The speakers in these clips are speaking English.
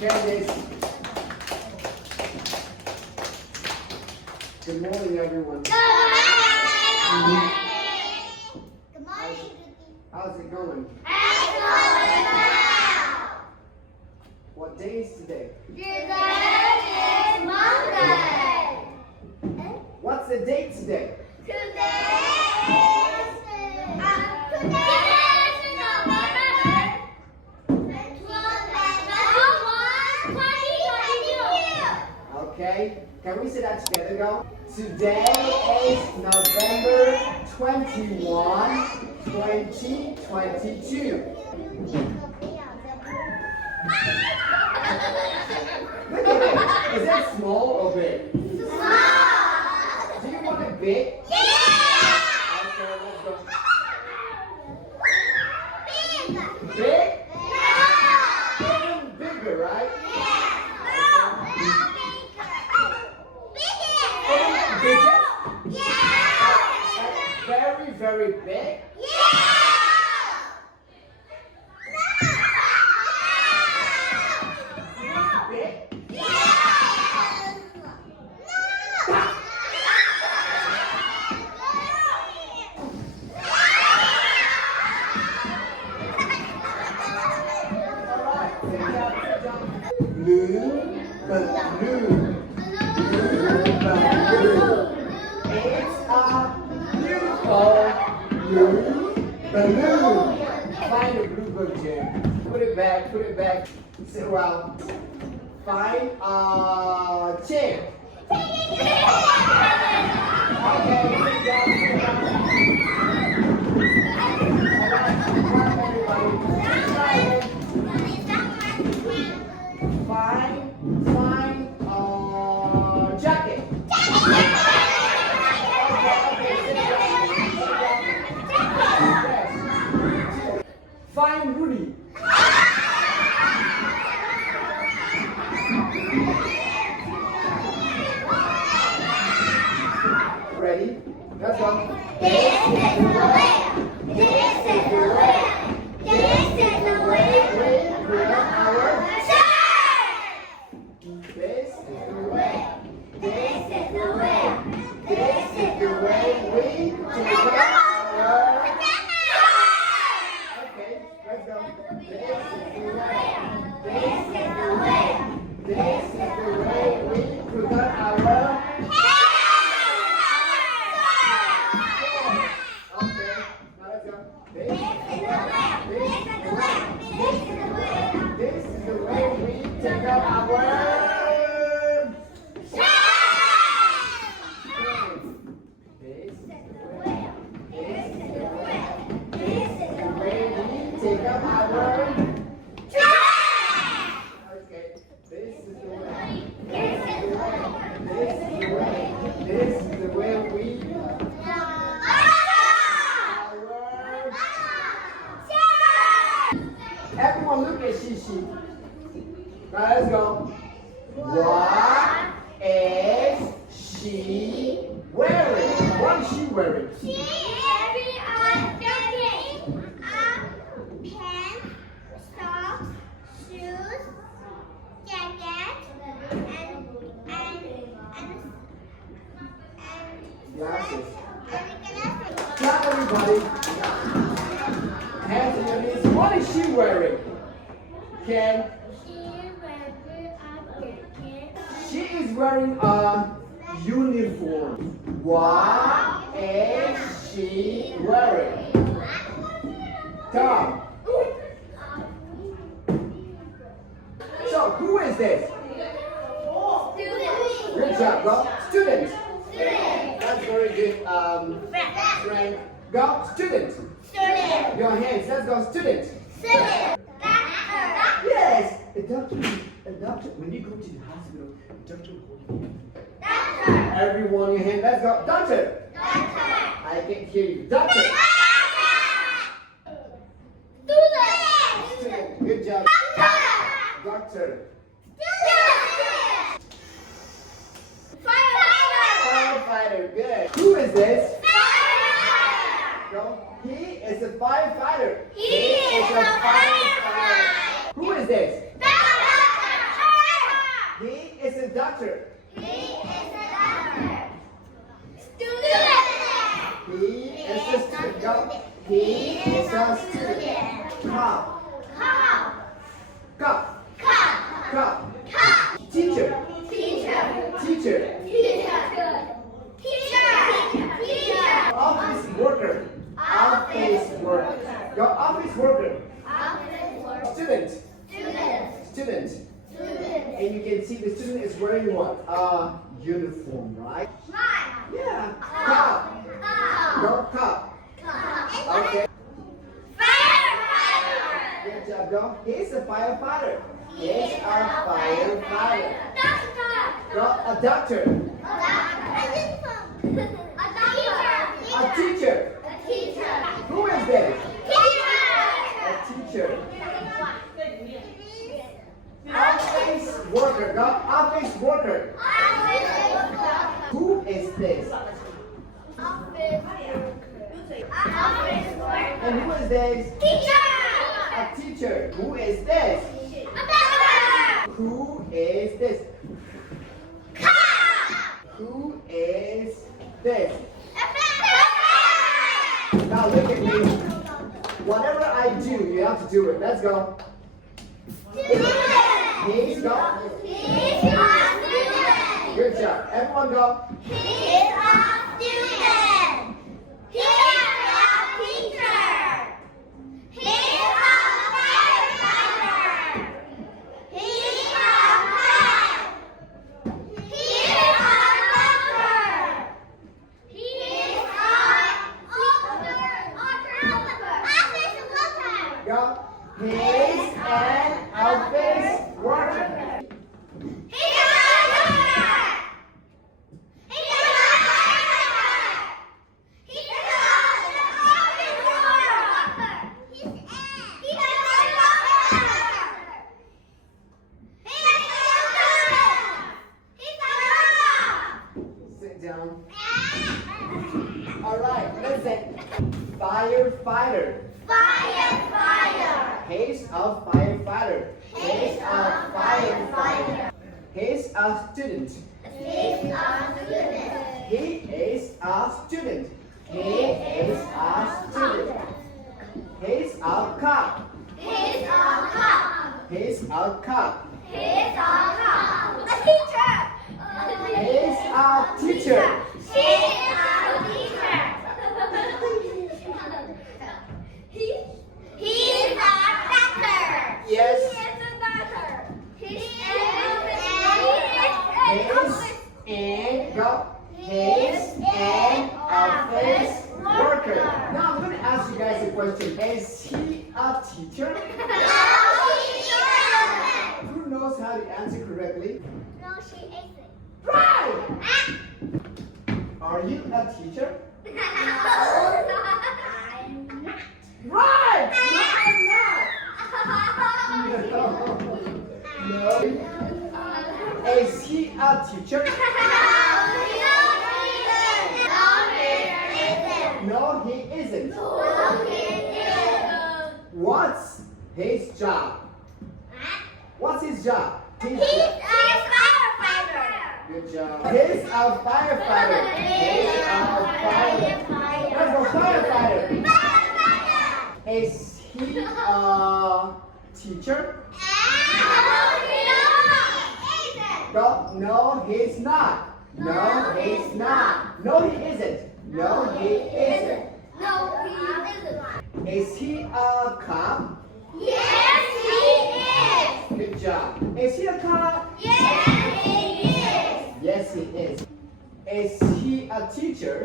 Candice. Good morning, everyone. Good morning. How's it going? It's going well. What day is today? Today is Monday. What's the date today? Today is November 2022. Okay. Can we say that together, go? Today is November 21, 2022. Look at it. Is that small or big? Small. Do you want it big? Yeah. Okay, let's go. Big. Big? Yeah. Even bigger, right? Bigger? Very, very big? Big? Alright, sit down. Blue, balloon. It's a beautiful blue balloon. Find the blue book, Jim. Put it back. Sit around. Find a chair. Okay, sit down. Alright, everybody. Find a jacket. Find Rudy. Ready? Let's go. This is the way. We got our This is the way. We take our Okay, let's go. This is the way we put on our Okay, now let's go. This is the way we take out our Take up our Okay, this is the way. This is the way we Everyone look at Shishi. Now let's go. What is she wearing? What is she wearing? Glasses. Clap everybody. Hands on your knees. What is she wearing? Ken? She is wearing a uniform. What is she wearing? Tom. So, who is this? Good job, bro. Student. That's very good. Frank. Go, student. Your hands. Let's go, student. Yes. A doctor. When you go to the hospital, a doctor will hold you. Everyone, your hand. Let's go, doctor. I can't hear you. Doctor. Student. Good job. Doctor. Firefighter, good. Who is this? No, he is a firefighter. He is a firefighter. Who is this? doctor. He is a doctor. Student. He is a student. Go. He is a student. Cop. Cop. Cop. Cop. Cop. Cop. Teacher. Teacher. Teacher. Teacher. Teacher. Office worker. Office worker. Go. Office worker. Student. Student. Student. Student. And you can see the student is wearing what? A uniform, right? Right. Yeah. Cop. Go. Cop. Okay. Firefighter. Good job, go. He's a firefighter. He's a firefighter. Doctor. Go. A doctor. A teacher. A teacher. Who is this? Teacher. A teacher. Office worker. Go. Office worker. Who is this? And who is this? A teacher. Who is this? Who is this? Who is this? Now look at me. Whatever I do, you have to do it. Let's go. He's go. Good job. Everyone go. Go. He's an office worker. Sit down. All right, listen. Firefighter. He's a firefighter. He's a firefighter. He's a student. He is a student. He is a student. He's a cop. He's a cop. He's a teacher. Yes. And go. He's an office worker. Now I'm going to ask you guys a question. Is he a teacher? Who knows how to answer correctly? Right! Are you a teacher? Right! No. Is he a teacher? No, he isn't. What's his job? What's his job? Good job. He's a firefighter. He's a firefighter. Let's go, firefighter. Is he a teacher? No, he's not. No, he's not. No, he isn't. No, he isn't. Is he a cop? Good job. Is he a cop? Yes, he is. Is he a teacher?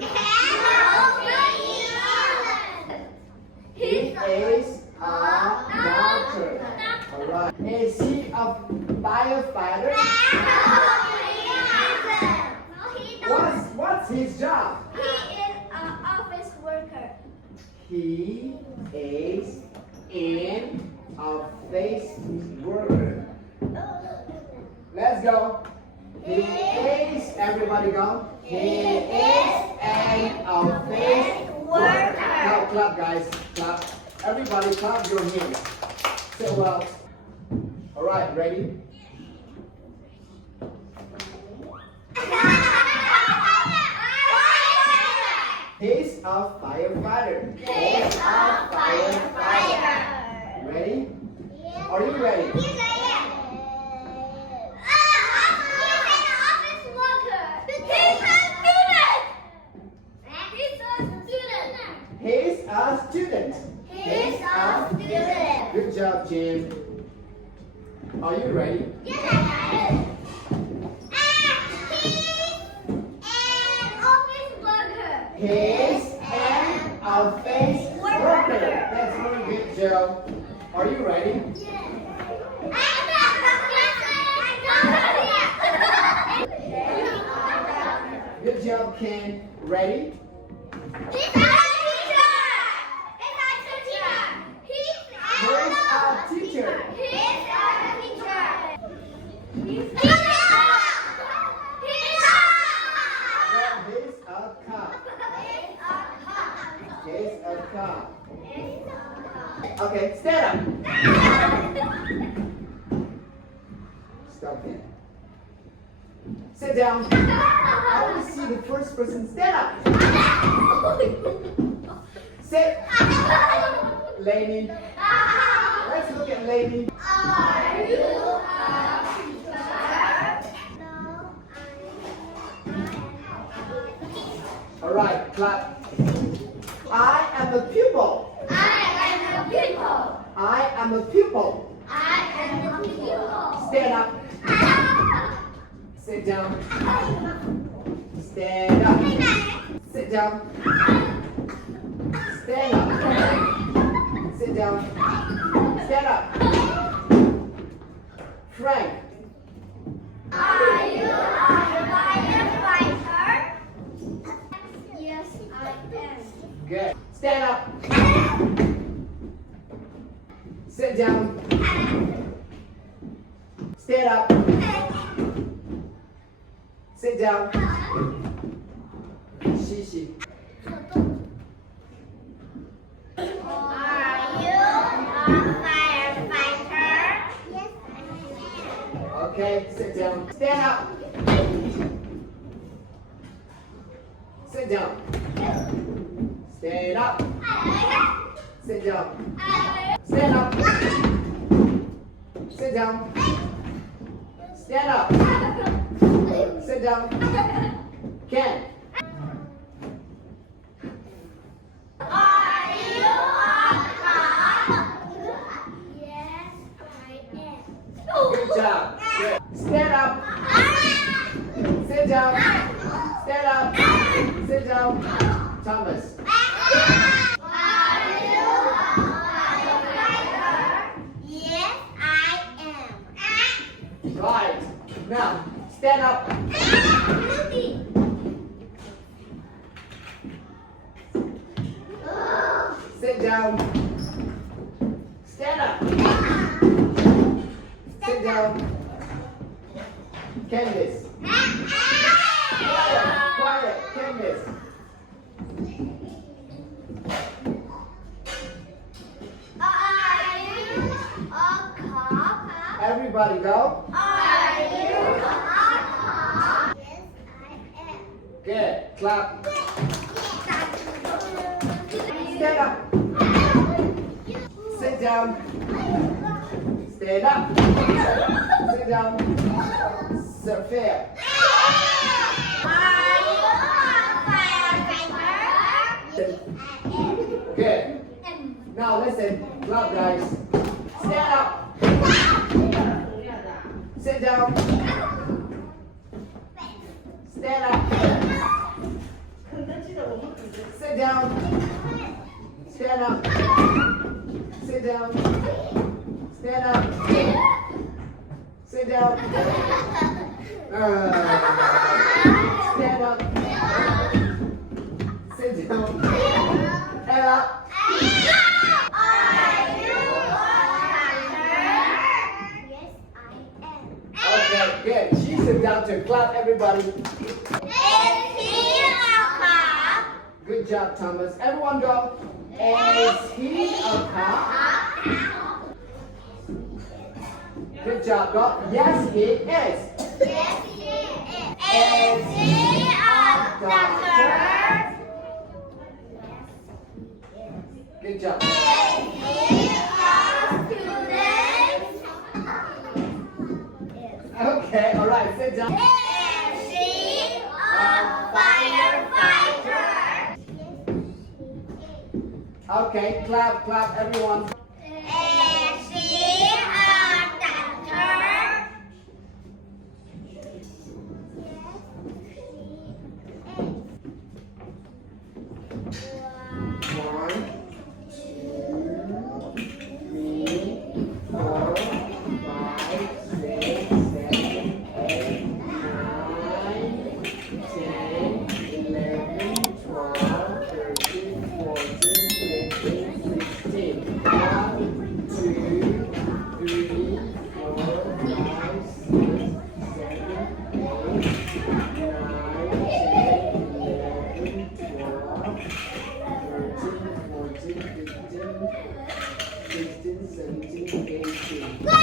He is a doctor. Alright. Is he a firefighter? What's his job? He is an office worker. Let's go. He is, everybody go. He is an office worker. Now clap, guys. Clap. Everybody clap your hands. Say well. All right, ready? He's a firefighter. He's a firefighter. Ready? Are you ready? He's an office worker. He's a student. He's a student. He's a student. Good job, Jim. Are you ready? Yes, I am. He's an office worker. That's very good, Joe. Are you ready? Good job, Ken. Ready? He's a teacher. He's a teacher. He's a cop. Okay, stand up. Stop there. Sit down. I want to see the first person stand up. Sit. Lainey. Let's look at Lainey. Are you a teacher? All right, clap. I am a pupil. I am a pupil. I am a pupil. I am a pupil. Stand up. Sit down. Stand up. Sit down. Stand up. Sit down. Stand up. Frank. Are you a firefighter? Yes, I am. Good. Stand up. Sit down. Stand up. Sit down. Shishi. Are you a firefighter? Yes, I am. Okay, sit down. Stand up. Sit down. Stand up. Sit down. Stand up. Sit down. Stand up. Sit down. Ken. Are you a cop? Yes, I am. Good job. Good. Stand up. Sit down. Stand up. Sit down. Thomas. Are you a firefighter? Yes, I am. Right. Now, stand up. Sit down. Stand up. Sit down. Candace. Quiet. Quiet. Candace. Are you a cop? Everybody go. Are you a cop? Yes, I am. Good. Clap. Stand up. Sit down. Stand up. Sit down. Sophia. Are you a firefighter? Good. Now listen. Clap, guys. Stand up. Sit down. Stand up. Sit down. Stand up. Sit down. Stand up. Sit down. Stand up. Sit down. Ella. Are you a doctor? Yes, I am. Okay, good. She's a doctor. Clap, everybody. Is he a cop? Good job, Thomas. Everyone go. Is he a cop? Good job, go. Yes, he is. Yes, he is. Is she a doctor? Good job. Is he a student? Okay, all right, sit down. Is she a firefighter? Okay, clap, clap, everyone. Is she a doctor? One, two, three, 4, 5, 6, 7, 8, 9, 10, 11, 12, 13, 14, 15, 16. 1, 2, 3, 4, 5, 6, 7, 8, 9, 10, 11, 12, 13, 14, 15, 16, 17, 18.